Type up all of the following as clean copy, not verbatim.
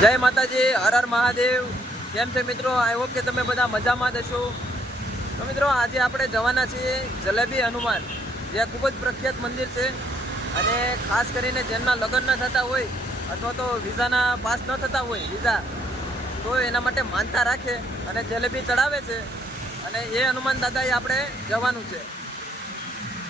જય માતાજી, હર હર મહાદેવ। કેમ છે મિત્રો? આઈ હોપ કે તમે બધા મજામાં હશો। તો મિત્રો આજે આપણે જવાના છીએ જલેબી હનુમાન, જે ખૂબ જ પ્રખ્યાત મંદિર છે અને ખાસ કરીને જેમના લગ્ન ન થતા હોય અથવા તો વિઝાના પાસ ન થતા હોય વિઝા, તો એના માટે માનતા રાખે અને જલેબી ચડાવે છે અને એ હનુમાન દાદાએ આપણે જવાનું છે।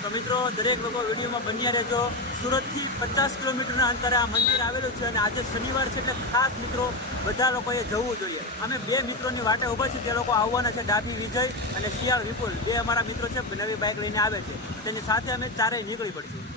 તો મિત્રો દરેક લોકો વિડીયોમાં બન્યા રહેજો। સુરતથી 50 કિલોમીટરના અંતરે આ મંદિર આવેલું છે અને આજે શનિવાર છે એટલે ખાસ મિત્રો બધા લોકોએ જવું જોઈએ। અમે બે મિત્રોની વાટે ઊભા છીએ, તે લોકો આવવાના છે, ડાભી વિજય અને શિયાળ વિપુલ। બે અમારા મિત્રો છે, નવી બાઇક લઈને આવે છે, તેની સાથે અમે ચારેય નીકળી પડશું।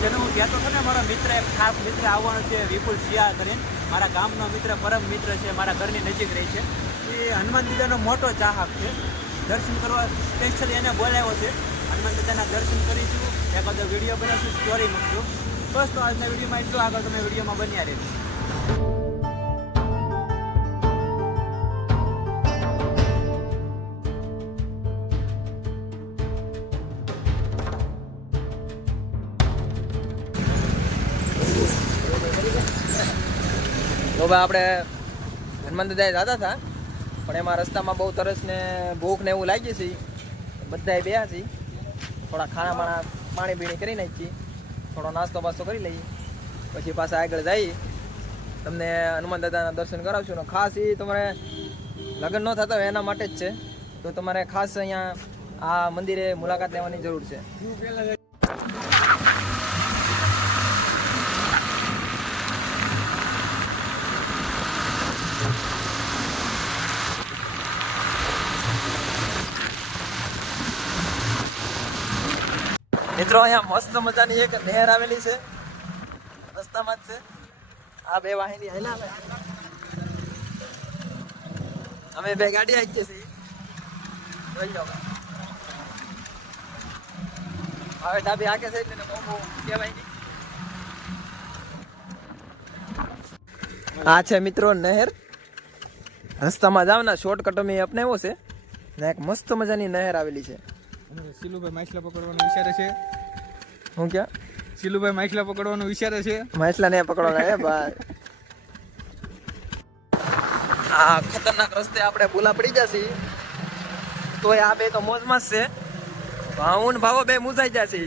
જેને હું કહેતો હતો ને, મારો મિત્ર એક ખાસ મિત્ર આવવાનો છે, વિપુલ શિયાળ કરીને, મારા ગામનો મિત્ર, પરમ મિત્ર છે, મારા ઘરની નજીક રહે છે। એ હનુમાન દાદાનો મોટો ચાહક છે, દર્શન કરવા સ્પેશિયલ એને બોલાવ્યો છે। હનુમાન દાદાના દર્શન કરીશું, એકાદો વિડીયો બનાવીશું, સ્ટોરી મૂકશું। બસ તો આજના વિડીયોમાં એટલું, આગળ તમે વિડીયોમાં બન્યા રહેજો। તો ભાઈ આપણે હનુમાન દાદાએ જતા હતા, પણ એમાં રસ્તામાં બહુ તરસ ને ભૂખ ને એવું લાગી છે। બધાએ બેહ્યા છીએ, થોડા ખાણા માણા પાણી બીણી કરી નાખીએ, થોડો નાસ્તો બાસ્તો કરી લઈએ, પછી પાછા આગળ જઈએ, તમને હનુમાન દાદાના દર્શન કરાવશું। ને ખાસ એ તમારે લગ્ન ન થતા હોય એના માટે જ છે, તો તમારે ખાસ અહીંયા આ મંદિરે મુલાકાત લેવાની જરૂર છે। મિત્રો અહીંયા મસ્ત મજાની એક નહેર આવેલી છે, રસ્તામાં જ છે। આ બે વાહિની હેલા અમે બે ગાડી આવી છીએ, જોઈ જાઓ। હવે ડાબી આગે છે એટલે બહુ કહેવાય નહીં। આ છે મિત્રો નહેર, રસ્તામાં જાવ ને શોર્ટકટ અમે અપનાવ્યો છે ને, એક મસ્ત મજાની નહેર આવેલી છે। સિલુભાઈ માછલા પકડવાનો વિચારે છે। હું ક્યાં સિલુભાઈ માછલા પકડવાનો વિચારે છે। માછલા ને પકડવાના હે ભાઈ। આ ખતરનાક રસ્તે આપણે ભૂલા પડી જશે, તો આ બે તો મોજમાં જ છે। ભાઉન ભાવો બે મૂંઝાઈ જશે,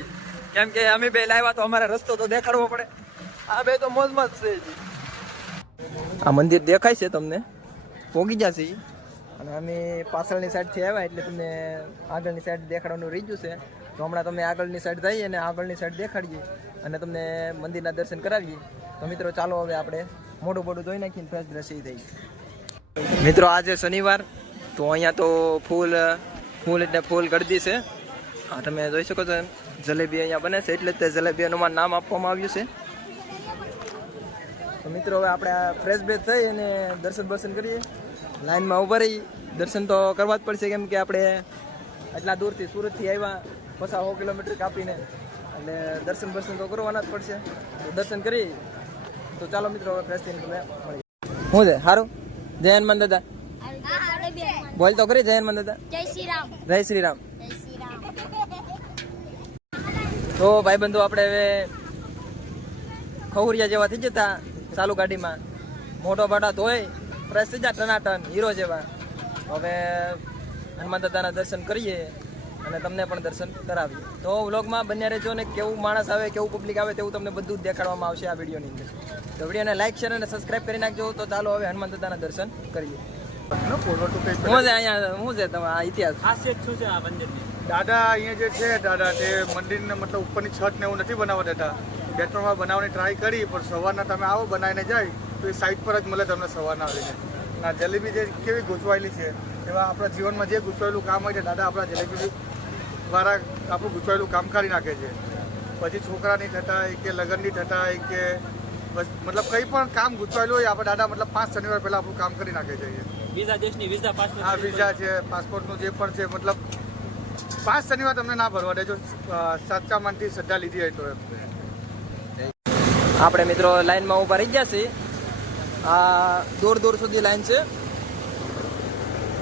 કેમ કે અમે બે લાવ્યા તો અમારે રસ્તો તો દેખાડવો પડે। આ બે તો મોજમાં જ છે। આ મંદિર દેખાય છે તમને, પોગી જશે, અને અમે પાછળની સાઈડથી આવ્યા એટલે તમને આગળની સાઈડ દેખાડવાનું રહી ગયું છે। તો હમણાં તમે આગળની સાઈડ જઈએ અને આગળની સાઈડ દેખાડીએ અને તમને મંદિરના દર્શન કરાવીએ। તો મિત્રો ચાલો હવે આપણે મોઢું બોઢું ધોઈ નાખીને ફ્રેશ દ્રશી થઈ। મિત્રો આજે શનિવાર, તો અહીંયા તો ફૂલ એટલે ફૂલ ગળદી છે। હા તમે જોઈ શકો છો, જલેબી અહીંયા બને છે એટલે જ તે જલેબી હનુમાન નામ આપવામાં આવ્યું છે। તો મિત્રો હવે આપણે આ ફ્રેશ બેચ થઈ અને દર્શન કરીએ, લાઈનમાં ઊભા રહી, દર્શન તો કરવા જ પડશે, કેમ કે આપણે એટલા દૂરથી સુરતથી આવ્યા 50 કિલોમીટર કાપીને, એટલે દર્શન તો કરવાના જ પડશે। તો દર્શન કરી, તો ચાલો મિત્રો હવે ફ્રેશ થઈને તમે મળીએ। શું છે સારું? જય હનુમાન દાદા બોલ તો કરી, જય હનુમાન દાદા, જય શ્રી રામ, જય શ્રી રામ। જય શ્રી રામ। તો ભાઈબંધો આપણે હવે ખહુરિયા જેવા થઈ જતા, ચાલુ ગાડીમાં મોટો બાટા ધોઈ ફ્રેશ થઈ જાય, ટનાટન હીરો જેવા। હવે હનુમાન દાદાના દર્શન કરીએ અને તમને પણ દર્શન કરાવીએ। તો વ્લોગમાં બન્યા રહેજો ને કેવું માણસ આવે, કેવું પબ્લિક આવે તેવું તમને બધું જ દેખાડવામાં આવશે આ વિડીયોની અંદર। તો વિડીયોને લાઈક, શેર અને સબસ્ક્રાઈબ કરી નાખજો। તો ચાલો હવે હનુમાન દાદાના દર્શન કરીએ। શું છે અહીંયા, શું છે તમારા ઇતિહાસ, ખાસિયત શું છે આ મંદિરની? દાદા અહીંયા જે છે, દાદા તે મંદિરને મતલબ ઉપરની છત ને એવું નથી બનાવવા દેતા। 2-3 વાર બનાવવાની ટ્રાય કરી, પણ સવારના તમે આવો બનાવીને જાય તો એ સાઈડ પર જ મળે તમને સવારના આવીને। આ જલેબી જે કેવી ગૂંચવાયેલી છે, એવા આપણા જીવનમાં જે ગૂંચવાયેલું કામ હોય છે, દાદા આપણા જલેબી દ્વારા આપણું ગૂંચવાયેલું કામ કરી નાખે છે। પછી છોકરા નહીં થતા કે લગ્ન નહીં થતા કે બસ મતલબ કંઈ પણ કામ ગૂંચવાયેલું હોય, આપણે દાદા મતલબ 5 શનિવાર પહેલાં આપણું કામ કરી નાખે છે। વિઝા દેશની વિઝા પાસપોર્ટ, આ વિઝા છે, પાસપોર્ટનું જે પણ છે, મતલબ 5 શનિવાર તમને ના ભરવા દેજો, સાચા મનથી શ્રદ્ધા લીધી હોય તો. આપણે મિત્રો લાઈનમાં ઊભા રહી ગયા છીએ. આ દૂર દૂર સુધી લાઈન છે.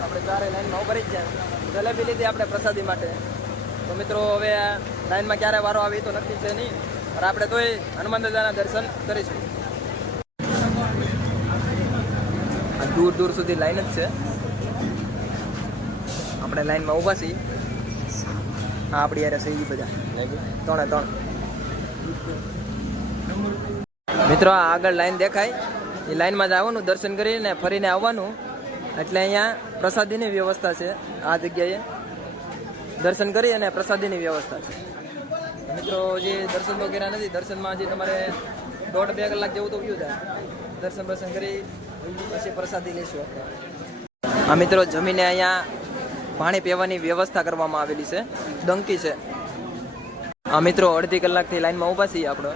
આપણે ચારે લાઈનમાં ઊભા રહી ગયા. જલેબી લીધી આપણે પ્રસાદી માટે. તો મિત્રો હવે લાઈનમાં ક્યારે વારો આવે તો નક્કી છે નહીં, પણ આપણે તોય હનુમાન દાદાના દર્શન કરીશું. દૂર દૂર સુધી લાઈન જ છે. આપણે લાઈનમાં ઊભા છીએ. હા, આપણી યારે સહી બધા 3 મિત્રો આ આગળ લાઈન દેખાય એ લાઈનમાં જ આવવાનું, દર્શન કરીને ફરીને આવવાનું. એટલે અહીંયા પ્રસાદીની વ્યવસ્થા છે. આ જગ્યાએ દર્શન કરી અને પ્રસાદીની વ્યવસ્થા છે. મિત્રો જે દર્શન તો કર્યા નથી, દર્શનમાં હજી તમારે 1.5-2 કલાક જેવું તો ગયું થાય. દર્શન કરી પછી પ્રસાદી લઈશું આપણે. આ મિત્રો જમીને અહીંયા પાણી પીવાની વ્યવસ્થા કરવામાં આવેલી છે. ડંકી છે. આ મિત્રો અડધી કલાકથી લાઈનમાં ઊભા છીએ. આપણો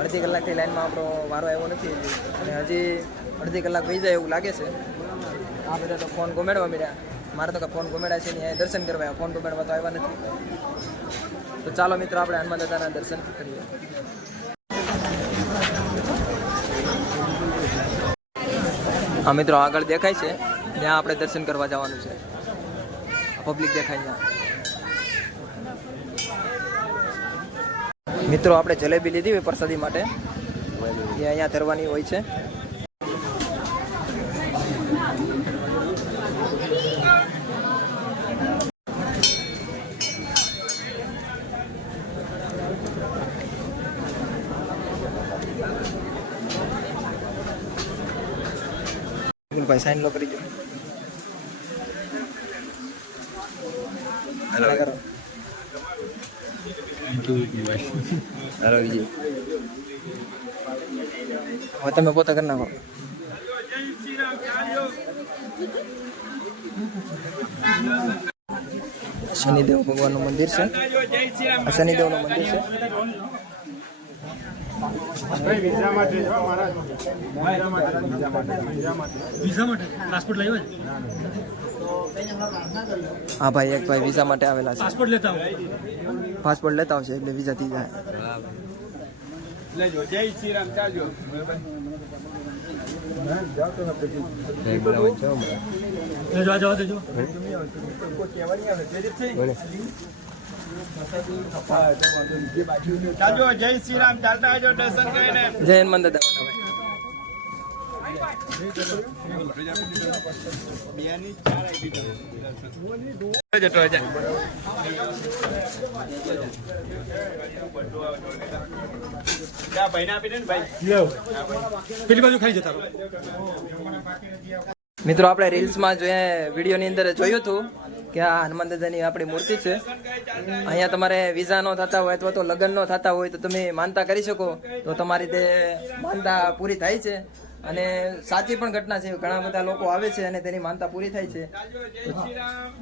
અડધી કલાકથી લાઈનમાં આપણો વારો આવ્યો નથી અને હજી અડધી કલાક વહી જાય એવું લાગે છે. આ બધા તો ફોન ઘુમેડવા મળ્યા. મારે તો ફોન ઘુમેડ્યા છે ને દર્શન કરવા, ફોન ઘુમેડવા તો આવ્યા નથી. તો ચાલો મિત્રો આપણે હનુમાન દાદાના દર્શન કરીએ. આ મિત્રો આગળ દેખાય છે ત્યાં આપણે દર્શન કરવા જવાનું છે. પબ્લિક દેખાય ત્યાં. મિત્રો આપણે જલેબી લીધી હોય પ્રસાદી માટે, એ અહીંયા તરવાની હોય છે. ભાઈ સાઈન લો કરી દો. હેલો વિજય, હવે તમે પોતા કરી નાખો. શનિદેવ ભગવાનનું મંદિર છે. આ શનિદેવનું મંદિર છે. હા ભાઈ, એક ભાઈ વિઝા માટે આવેલા છે. પાસપોર્ટ લેતા આવશે એટલે વિઝા થઈ જાય. જય શ્રી રામ. ચાલજો. જય શ્રી રામ. ચાલતા આવજો દર્શન કરીને. જય હનુમાન દાદા. મિત્રો આપણે રીલ્સમાં વિડીયોની અંદર જોયું હતું કે આ હનુમાન દાદાની આપણી મૂર્તિ છે. અહીંયા તમારે વિઝા ન થતા હોય અથવા તો લગ્ન ન થતા હોય તો તમે માનતા કરી શકો તો તમારી તે માનતા પૂરી થાય છે. અને સાચી પણ ઘટના છે. ઘણા બધા લોકો આવે છે અને તેની માનતા પૂરી થાય છે.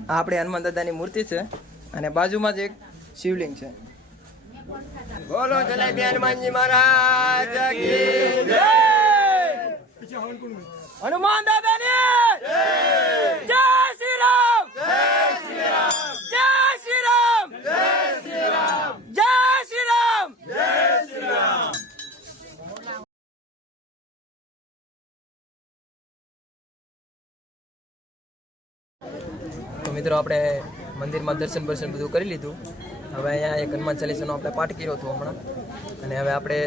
આ આપણે હનુમાન દાદાની મૂર્તિ છે અને બાજુમાં જ એક શિવલિંગ છે. બોલો જલેબી હનુમાનજી મહારાજ કી જય. હનુમાન દાદાની જય શ્રી રામ. જય શ્રી રામ. જય શ્રી રામ. જય શ્રી રામ. જય શ્રી રામ. જય શ્રી રામ. તો મિત્રો આપણે મંદિરમાં દર્શન બધું કરી લીધું. હવે અહીંયા એક હનુમાન ચાલીસાનો આપણે પાઠ કર્યો હતો હમણાં, અને હવે આપણે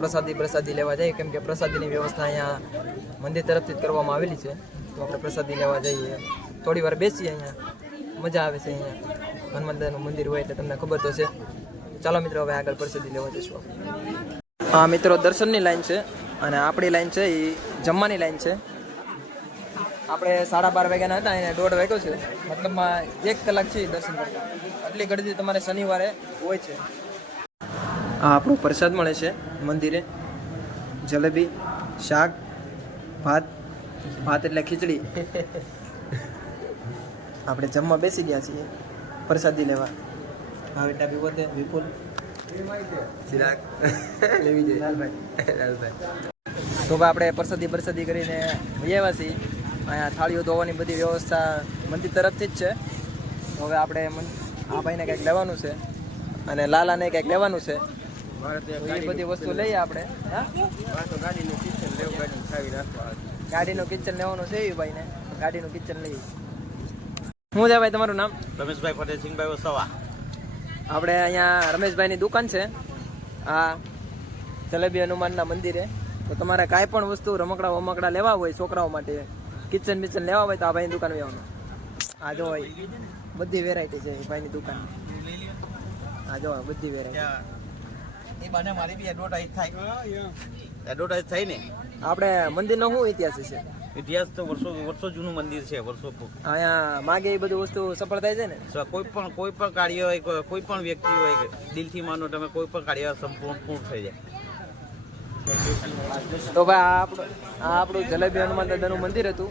પ્રસાદી લેવા જઈએ, કેમ કે પ્રસાદીની વ્યવસ્થા અહીંયા મંદિર તરફથી જ કરવામાં આવેલી છે. તો આપણે પ્રસાદી લેવા જઈએ, થોડી વાર બેસીએ. અહીંયા મજા આવે છે. અહીંયા હનુમાન દાદાનું મંદિર હોય એટલે તમને ખબર તો છે. ચાલો મિત્રો હવે આગળ પ્રસાદી લેવા જઈશું. હા મિત્રો, દર્શનની લાઈન છે અને આપણી લાઈન છે એ જમવાની લાઈન છે. આપણે 12:30 વાગ્યાના હતા, એને 1:30 વાગ્યો છે. મતલબમાં 1 કલાક છે દર્શન કરતા. આટલી ગળદી તમારે શનિવારે હોય છે. આ આપણો પ્રસાદ મળે છે મંદિરે. જલેબી, શાક, ભાત એટલે ખીચડી. આપણે જમવા બેસી ગયા છીએ પ્રસાદી લેવા. હવે ટાબી પોતે વિપુલ ચિરાગ લાલભાઈ. તો આપણે પ્રસાદી કરીને આવ્યા છીએ. અહીંયા થાળીઓ ધોવાની બધી વ્યવસ્થા મંદિર તરફથી જ છે. તો હવે આપણે આ ભાઈને કંઈક લેવાનું છે અને લાલાને કંઈક લેવાનું છે. તો એ બધી વસ્તુ લઈએ આપણે. હા, ગાડીનું કિચન લેવાનું છે એ ભાઈને. ગાડીનું કિચન લઈએ. શું છે ભાઈ તમારું નામ? રમેશભાઈ ફતેહસિંહભાઈ વસાવા. આપણે અહીંયા રમેશભાઈની દુકાન છે આ જલેબી હનુમાનના મંદિરે. તો તમારે કાંઈ પણ વસ્તુ રમકડા વમકડા લેવા હોય છોકરાઓ માટે, કિચન બિચન લેવા હોય તો આ ભાઈની દુકાન આવવાનું. આ જો ભાઈ બધી વેરાયટી છે ભાઈની દુકાન. આ જો બધી વેરાયટી. એ બને મારી બી એડવર્ટાઇઝ થાય ને. આપણે મંદિરનો શું ઇતિહાસ છે? ઇતિહાસ તો વર્ષો જૂનું મંદિર છે. વર્ષો અહીંયા માગે એ બધી વસ્તુ સફળ થાય છે ને. કોઈ પણ કાર્ય હોય, કોઈ પણ વ્યક્તિ હોય, દિલથી માનો તમે, કોઈ પણ કાર્ય સંપૂર્ણ પૂર્ણ થઈ જાય. તો ભાઈ આ આપણું જલેબી હનુમાન દાદાનું મંદિર હતું.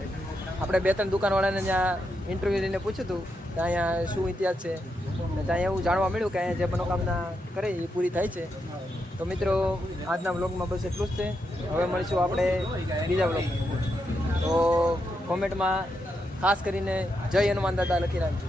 આપણે 2-3 દુકાનવાળાને ત્યાં ઇન્ટરવ્યુ લઈને પૂછ્યું હતું કે અહીંયા શું ઇતિહાસ છે. ત્યાં એવું જાણવા મળ્યું કે અહીંયા જે મનોકામના કરે એ પૂરી થાય છે. તો મિત્રો આજના વ્લોગમાં બસ એટલું જ છે. હવે મળીશું આપણે બીજા વ્લોગમાં. તો કોમેન્ટમાં ખાસ કરીને જય હનુમાન દાદા લખી નાખજો.